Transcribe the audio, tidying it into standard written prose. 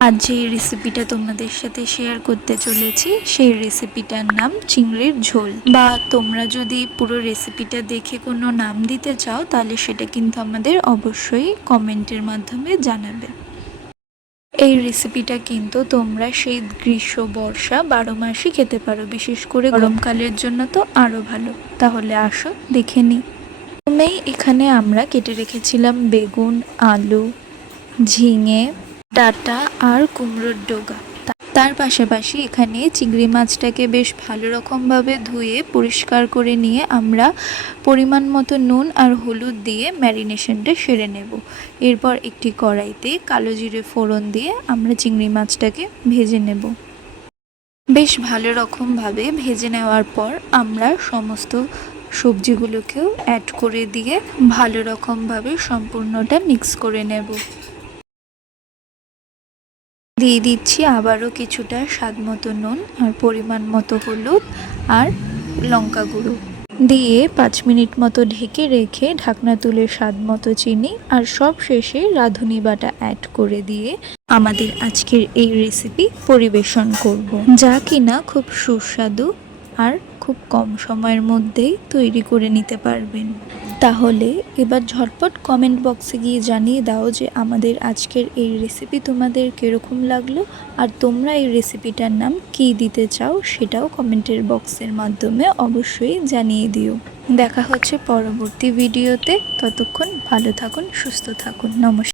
আজ যে রেসিপিটা তোমাদের সাথে শেয়ার করতে চলেছি সেই রেসিপিটার নাম চিংড়ির ঝোল। বা তোমরা যদি পুরো রেসিপিটা দেখে কোনো নাম দিতে চাও তাহলে সেটা কিন্তু আমাদের অবশ্যই কমেন্টের মাধ্যমে জানাবে। এই রেসিপিটা কিন্তু তোমরা সেই গ্রীষ্ম বর্ষা 12 মাসই খেতে পারো, বিশেষ করে গরমকালের জন্য তো আরও ভালো। তাহলে আসো দেখে নিই। প্রথমেই এখানে আমরা কেটে রেখেছিলাম বেগুন, আলু, ঝিঙে, ডাঁটা আর কুমড়োর ডগা। তার পাশাপাশি এখানে চিংড়ি মাছটাকে বেশ ভালো রকমভাবে ধুয়ে পরিষ্কার করে নিয়ে আমরা পরিমাণ মতো নুন আর হলুদ দিয়ে ম্যারিনেশনটা সেরে নেব। এরপর একটি কড়াইতে কালো জিরে ফোড়ন দিয়ে আমরা চিংড়ি মাছটাকে ভেজে নেব। বেশ ভালো রকমভাবে ভেজে নেওয়ার পর আমরা সমস্ত সবজিগুলোকেও অ্যাড করে দিয়ে ভালো রকমভাবে সম্পূর্ণটা মিক্স করে নেব। দিয়ে দিচ্ছি আবারও কিছুটা স্বাদ মতো নুন আর পরিমাণ মতো হলুদ আর লঙ্কা গুঁড়ো দিয়ে 5 মিনিট মতো ঢেকে রেখে ঢাকনা তুলে স্বাদ মতো চিনি আর সব শেষে রাঁধুনি বাটা অ্যাড করে দিয়ে আমাদের আজকের এই রেসিপি পরিবেশন করব, যা কিনা খুব সুস্বাদু আর খুব কম সময়ের মধ্যেই তৈরি করে নিতে পারবেন। তাহলে এবার ঝটপট কমেন্ট বক্সে গিয়ে জানিয়ে দাও যে আমাদের আজকের এই রেসিপি তোমাদের কীরকম লাগলো, আর তোমরা এই রেসিপিটার নাম কী দিতে চাও সেটাও কমেন্টের বক্সের মাধ্যমে অবশ্যই জানিয়ে দিও। দেখা হচ্ছে পরবর্তী ভিডিওতে। ততক্ষণ ভালো থাকুন, সুস্থ থাকুন। নমস্কার।